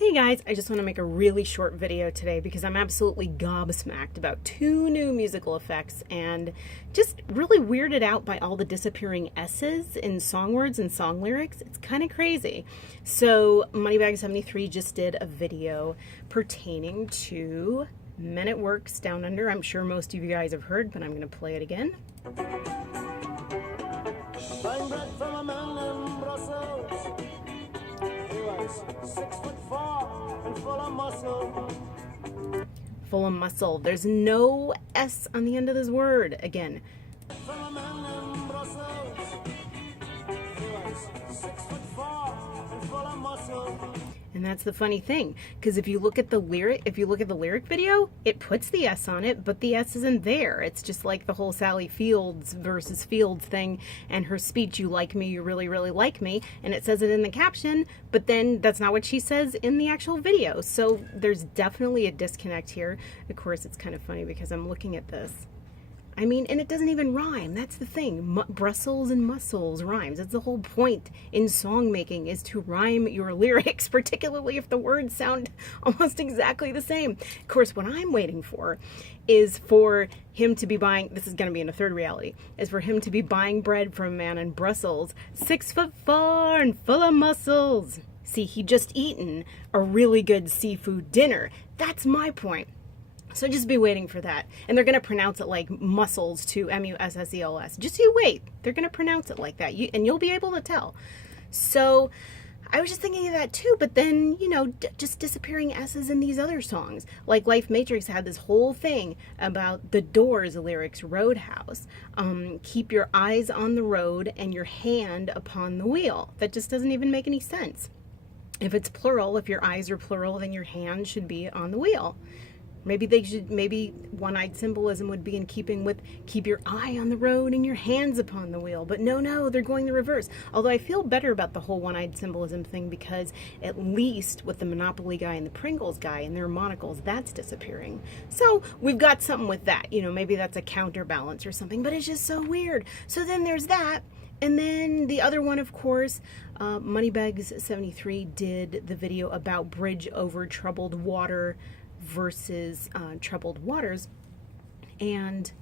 Hey guys, I just want to make a really short video today because I'm absolutely gobsmacked about two new musical effects and just really weirded out by all the disappearing S's in song words and song lyrics. It's kind of crazy. So Moneybag73 just did a video pertaining to Men at Work's Down Under. I'm sure most of you guys have heard, but I'm going to play it again. Buying bread from a man in Brussels. He was 6'4" and full of muscle. Full of muscle. There's no S on the end of this word. Again. From a man in Brussels. He was 6'4" and full of muscle. And that's the funny thing, because if you look at the lyric video, it puts the S on it, but the S isn't there. It's just like the whole Sally Fields versus Fields thing, and her speech, "You like me, you really, really like me," and it says it in the caption, but then that's not what she says in the actual video. So there's definitely a disconnect here. Of course, it's kind of funny because I'm looking at this. I mean, and it doesn't even rhyme. That's the thing. Brussels and muscles rhymes. That's the whole point in song making, is to rhyme your lyrics, particularly if the words sound almost exactly the same. Of course, what I'm waiting for is for him to be buying, this is going to be in a third reality, is for him to be buying bread from a man in Brussels, 6'4" and full of muscles. See, he just eaten a really good seafood dinner. That's my point. So just be waiting for that. And they're going to pronounce it like muscles to M-U-S-S-E-L-S. Just you wait. They're going to pronounce it like that. And you'll be able to tell. So I was just thinking of that too. But then, you know, just disappearing S's in these other songs. Like Life Matrix had this whole thing about the Doors lyrics, Roadhouse. Keep your eyes on the road and your hand upon the wheel. That just doesn't even make any sense. If it's plural, if your eyes are plural, then your hand should be on the wheel. Maybe one-eyed symbolism would be in keeping with keep your eye on the road and your hands upon the wheel. But no, they're going the reverse. Although I feel better about the whole one-eyed symbolism thing because at least with the Monopoly guy and the Pringles guy and their monocles, that's disappearing. So we've got something with that. You know, maybe that's a counterbalance or something, but it's just so weird. So then there's that. And then the other one, of course, Moneybags73 did the video about bridge over troubled water versus troubled waters, and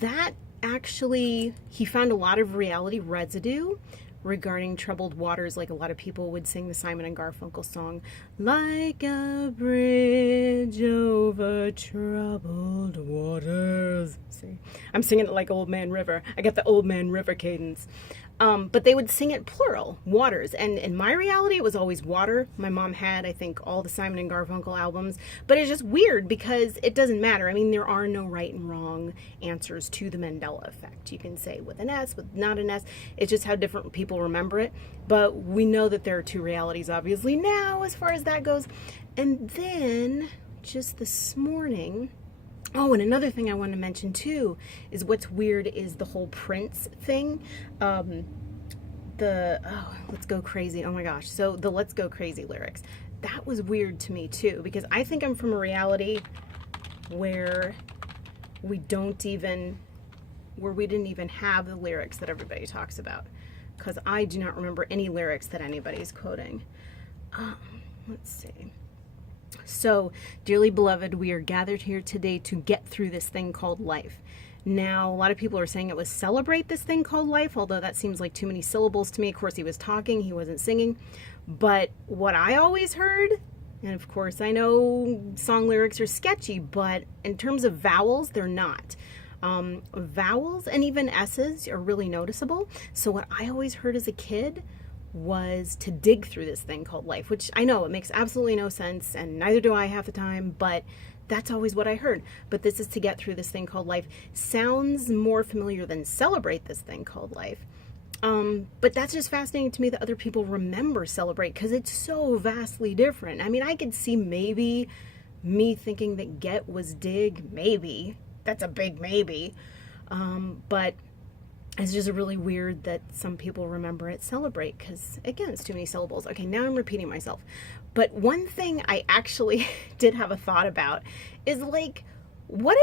that actually, he found a lot of reality residue regarding troubled waters. Like a lot of people would sing the Simon and Garfunkel song, like a bridge over troubled waters. See, I'm singing it like Old Man River. I got the Old Man River cadence. But they would sing it plural, waters. And in my reality, it was always water. My mom had, I think, all the Simon and Garfunkel albums. But it's just weird because it doesn't matter. I mean, there are no right and wrong answers to the Mandela effect. You can say with an S, with not an S. It's just how different people remember it. But we know that there are two realities, obviously, now as far as that goes. And then, just this morning... Oh, and another thing I want to mention too is what's weird is the whole Prince thing. Let's Go Crazy. Oh my gosh. So the Let's Go Crazy lyrics. That was weird to me too, because I think I'm from a reality where we didn't even have the lyrics that everybody talks about. Because I do not remember any lyrics that anybody's quoting. Let's see. So, dearly beloved, we are gathered here today to get through this thing called life. Now, a lot of people are saying it was celebrate this thing called life, although that seems like too many syllables to me. Of course, he was talking, he wasn't singing. But what I always heard, and of course I know song lyrics are sketchy, but in terms of vowels, they're not. Vowels and even S's are really noticeable. So what I always heard as a kid was to dig through this thing called life, which I know it makes absolutely no sense, and neither do I half the time, but that's always what I heard. But this is to get through this thing called life. Sounds more familiar than celebrate this thing called life. But that's just fascinating to me that other people remember celebrate, because it's so vastly different. I mean, I could see maybe me thinking that get was dig, maybe. That's a big maybe. But it's just really weird that some people remember it celebrate because, again, it's too many syllables. Okay, now I'm repeating myself. But one thing I actually did have a thought about is, like, what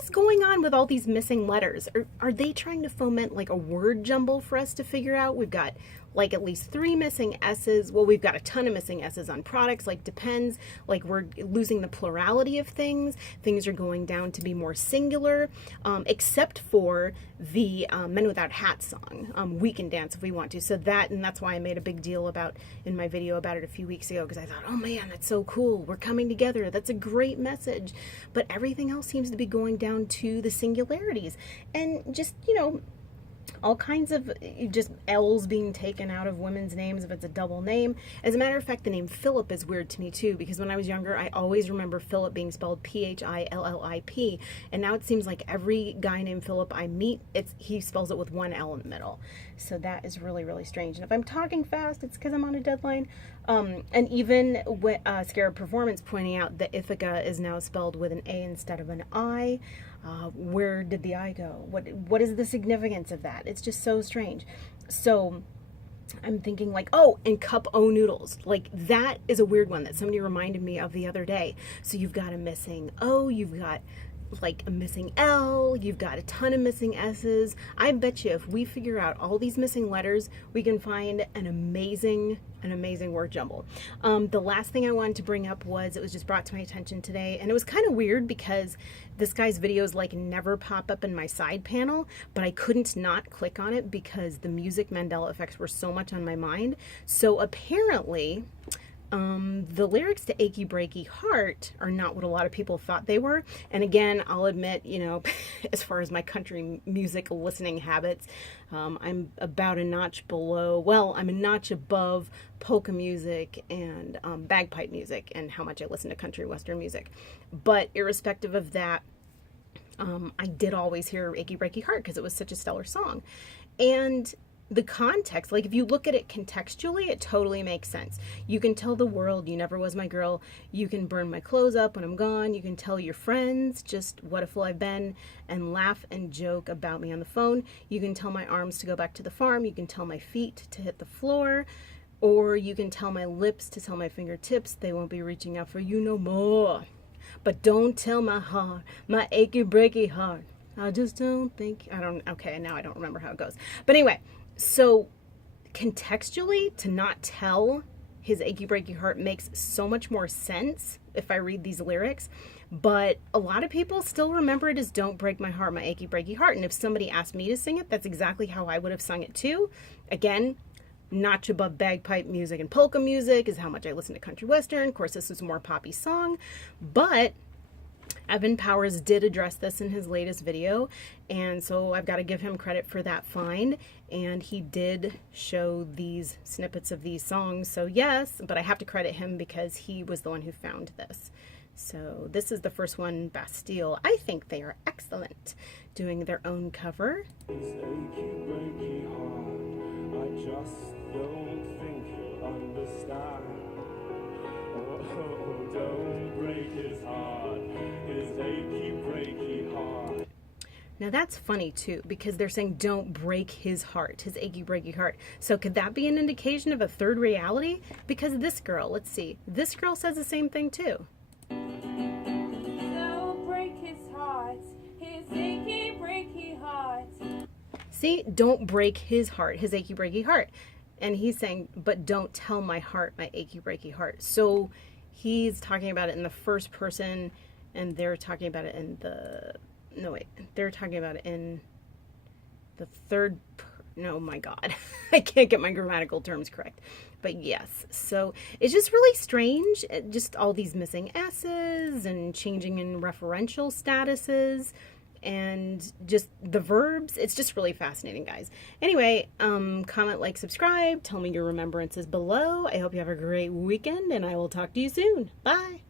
is going on with all these missing letters? Are they trying to foment, like, a word jumble for us to figure out? We've got like at least 3 missing S's. Well, we've got a ton of missing S's on products, like depends, like we're losing the plurality of things. Things are going down to be more singular, except for the Men Without Hats song. We can dance if we want to. So that's why I made a big deal about in my video about it a few weeks ago, because I thought, oh man, that's so cool. We're coming together. That's a great message. But everything else seems to be going down to the singularities. And just, all kinds of just L's being taken out of women's names if it's a double name. As a matter of fact, the name Philip is weird to me too, because when I was younger, I always remember Philip being spelled Phillip, and now it seems like every guy named Philip I meet, he spells it with 1 L in the middle. So that is really, really strange. And if I'm talking fast, it's because I'm on a deadline. And even with Scarab Performance pointing out that Ithaca is now spelled with an A instead of an I. Where did the I go? What is the significance of that? It's just so strange. So I'm thinking like, oh, and cup o noodles. Like that is a weird one that somebody reminded me of the other day. So you've got a missing O, you've got like a missing L, you've got a ton of missing S's. I bet you if we figure out all these missing letters, we can find an amazing word jumble. The last thing I wanted to bring up was, it was just brought to my attention today, and it was kind of weird because this guy's videos like never pop up in my side panel, but I couldn't not click on it because the music Mandela effects were so much on my mind. So apparently, the lyrics to Achy Breaky Heart are not what a lot of people thought they were. And again, I'll admit, as far as my country music listening habits, I'm about a notch below, well, I'm a notch above polka music and bagpipe music and how much I listen to country western music. But irrespective of that, I did always hear Achy Breaky Heart because it was such a stellar song. And the context, like if you look at it contextually, it totally makes sense. You can tell the world you never was my girl. You can burn my clothes up when I'm gone. You can tell your friends just what a fool I've been and laugh and joke about me on the phone. You can tell my arms to go back to the farm. You can tell my feet to hit the floor. Or you can tell my lips to tell my fingertips they won't be reaching out for you no more. But don't tell my heart, my achy breaky heart. I just don't think, okay, now I don't remember how it goes. But anyway, so contextually, to not tell his achy breaky heart makes so much more sense if I read these lyrics, but a lot of people still remember it as don't break my heart, my achy breaky heart. And if somebody asked me to sing it, that's exactly how I would have sung it too. Again, notch above bagpipe music and polka music is how much I listen to country western. Of course, this is a more poppy song, but Evan Powers did address this in his latest video, and so I've got to give him credit for that find, and he did show these snippets of these songs, so yes, but I have to credit him because he was the one who found this. So this is the first one, Bastille. I think they are excellent, doing their own cover. This achy breaky heart, I just don't think you'll understand. Oh, don't break his heart, his achy breaky heart. Now that's funny too, because they're saying don't break his heart, his achy breaky heart. So could that be an indication of a third reality? Because this girl, let's see, this girl says the same thing too. Don't break his heart, his achy breaky heart. See, don't break his heart, his achy breaky heart. And he's saying, but don't tell my heart, my achy breaky heart. So he's talking about it in the first person, and they're talking about it in the, no wait, they're talking about it in the third, no, my God, I can't get my grammatical terms correct. But yes, so it's just really strange, just all these missing S's and changing in referential statuses and just the verbs. It's just really fascinating, guys. Anyway, comment, like, subscribe, tell me your remembrances below. I hope you have a great weekend, and I will talk to you soon. Bye.